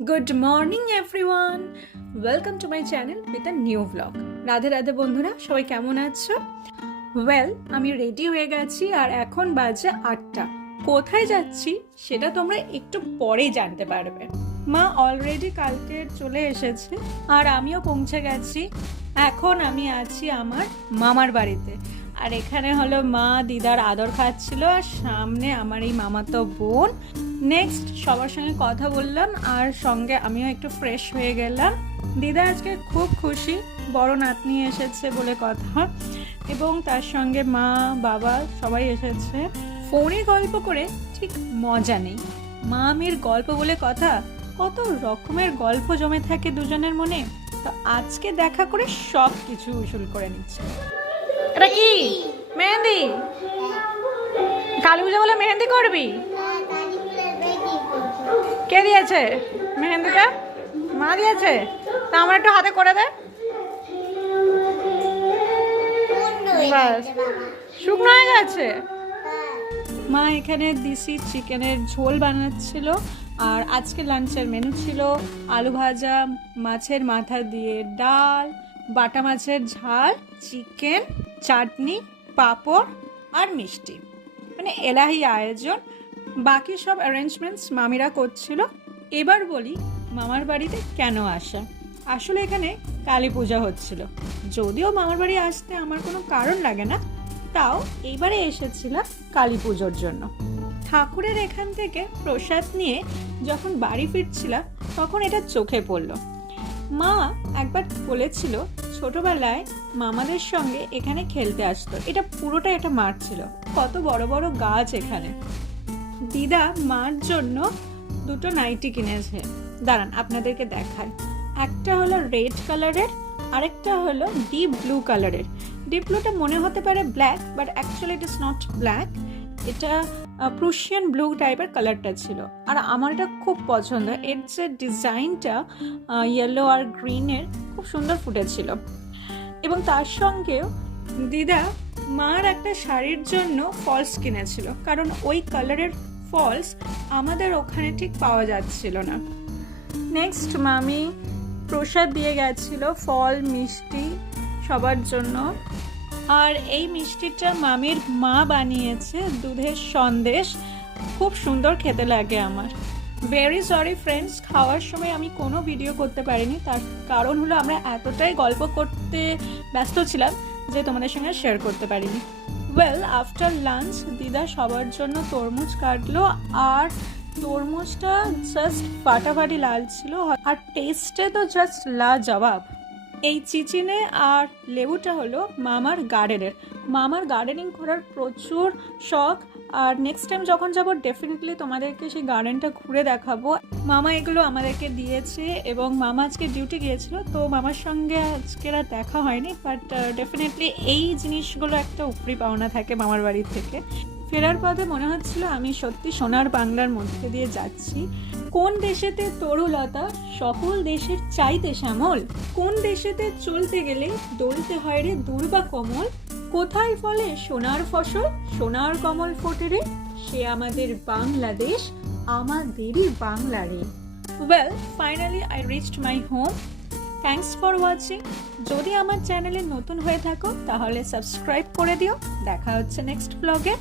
Good morning everyone welcome to my channel with a new blog Radhe Radhe বন্ধুরা, সবাই কেমন আছো? Well আমি রেডি হয়ে গেছি আর এখন বাজে আটটা। কোথায় যাচ্ছি সেটা তোমরা একটু পরেই জানতে পারবে। মা অলরেডি কালকে চলে এসেছে আর আমিও পৌঁছে গেছি। এখন আমি আছি আমার মামার বাড়িতে। আর এখানে হলো মা দিদার আদর খাচ্ছিল, আর সামনে আমার এই মামাতো বোন। নেক্সট সবার সঙ্গে কথা বললাম, আর সঙ্গে আমিও একটু ফ্রেশ হয়ে গেলাম। দিদা আজকে খুব খুশি, বড় নাতনি এসেছে বলে কথা। এবং তার সঙ্গে মা, বাবা সবাই এসেছে। ফোনে গল্প করে ঠিক মজা নেই। মা আমির গল্প বলে কথা, কত রকমের গল্প জমে থাকে দুজনের মনে। তো আজকে দেখা করে সব কিছু উসুল করে নিচ্ছে। এটা কি? মেহেন্দি? কালী পুজো বলে মেহেন্দি করবি? কে দিয়েছে? মেহেন্দিটা মা দিয়েছে? তা আমার একটু হাতে করে দে। শুকনো হয়ে গেছে? মা এখানে দিশি চিকেনের ঝোল বানাচ্ছিল, আর আজকে লাঞ্চের মেনু ছিল আলু ভাজা, মাছের মাথা দিয়ে ডাল বাটা মাছের ঝাল, চিকেন, চাটনি, পাঁপড় আর মিষ্টি। মানে এলাহি আয়োজন। বাকি সব অ্যারেঞ্জমেন্টস মামিরা করছিল। এবার বলি, মামার বাড়িতে কেন আসা? আসলে এখানে কালী পূজা হচ্ছিল। যদিও মামার বাড়ি আসতে আমার কোনো কারণ লাগে না, তাও এইবারে এসেছিলাম কালী পুজোর জন্য। ঠাকুরের এখান থেকে প্রসাদ নিয়ে যখন বাড়ি ফিরছিলাম, তখন এটা চোখে পড়ল। মা একবার বলেছিল ছোটবেলায় মামাদের সঙ্গে এখানে খেলতে আসতো। এটা পুরোটা একটা মাঠ ছিল। কত বড় বড় গাছ এখানে। দিদা মার জন্য দুটো নাইটি কিনেছে। দাঁড়ান, আপনাদেরকে দেখায় একটা হলো রেড কালারের, আরেকটা হলো ডিপ ব্লু কালারের। ডিপ ব্লুটা মনে হতে পারে black, but actually it is not black. এটা প্রুশিয়ান ব্লু টাইপের কালারটা ছিল। আর আমার এটা খুব পছন্দ। এর যে ডিজাইনটা ইয়েলো আর গ্রিনের খুব সুন্দর ফুটেছিল। এবং তার সঙ্গেও দিদা মার একটা শাড়ির জন্য ফলস কিনেছিল। কারণ ওই কালারের ফলস আমাদের ওখানে ঠিক পাওয়া যাচ্ছিল না। নেক্সট মামি প্রসাদ দিয়ে গেছিল ফল, মিষ্টি সবার জন্য। আর এই মিষ্টিটা মামির মা বানিয়েছে, দুধের সন্দেশ। খুব সুন্দর খেতে লাগে আমার। ভেরি সরি ফ্রেন্ডস খাওয়ার সময় আমি কোনো ভিডিও করতে পারিনি। তার কারণ হলো আমরা এতটাই গল্প করতে ব্যস্ত ছিলাম যে তোমাদের সঙ্গে শেয়ার করতে পারিনি। ওয়েল আফটার লাঞ্চ দিদা সবার জন্য তরমুজ কাটলো আর তরমুজটা জাস্ট ফাটাফাটি লাল ছিল। আর টেস্টে তো জাস্ট লা জবাব এই চিচিনে আর লেবুটা হলো মামার গার্ডেনের মামার গার্ডেনিং করার প্রচুর শখ। আর নেক্সট টাইম যখন যাব ডেফিনেটলি তোমাদেরকে সেই গার্ডেনটা ঘুরে দেখাবো। মামা এগুলো আমাদেরকে দিয়েছে এবং মামা আজকে ডিউটি গিয়েছিল, তো মামার সঙ্গে আজকের আর দেখা হয়নি বাট ডেফিনেটলি এই জিনিসগুলো একটা উপরি পাওনা থাকে মামার বাড়ি থেকে। ফেরার পথে মনে হচ্ছিল আমি সত্যি সোনার বাংলার মধ্যে দিয়ে যাচ্ছি। কোন দেশেতে তরুলতা সকল দেশের চাইতে শ্যামল। কোন দেশেতে চলতে গেলে দলতে হয় রে দুর্বা কমল? কোথায় ফলে সোনার ফসল? সোনার কমল ফোটে রে। সে আমাদের বাংলাদেশ আমাদেরই বাংলা রে। Well finally I reached my home thanks for watching যদি আমার চ্যানেলে নতুন হয়ে থাকো, তাহলে সাবস্ক্রাইব করে দিও। দেখা হচ্ছে নেক্সট ব্লগে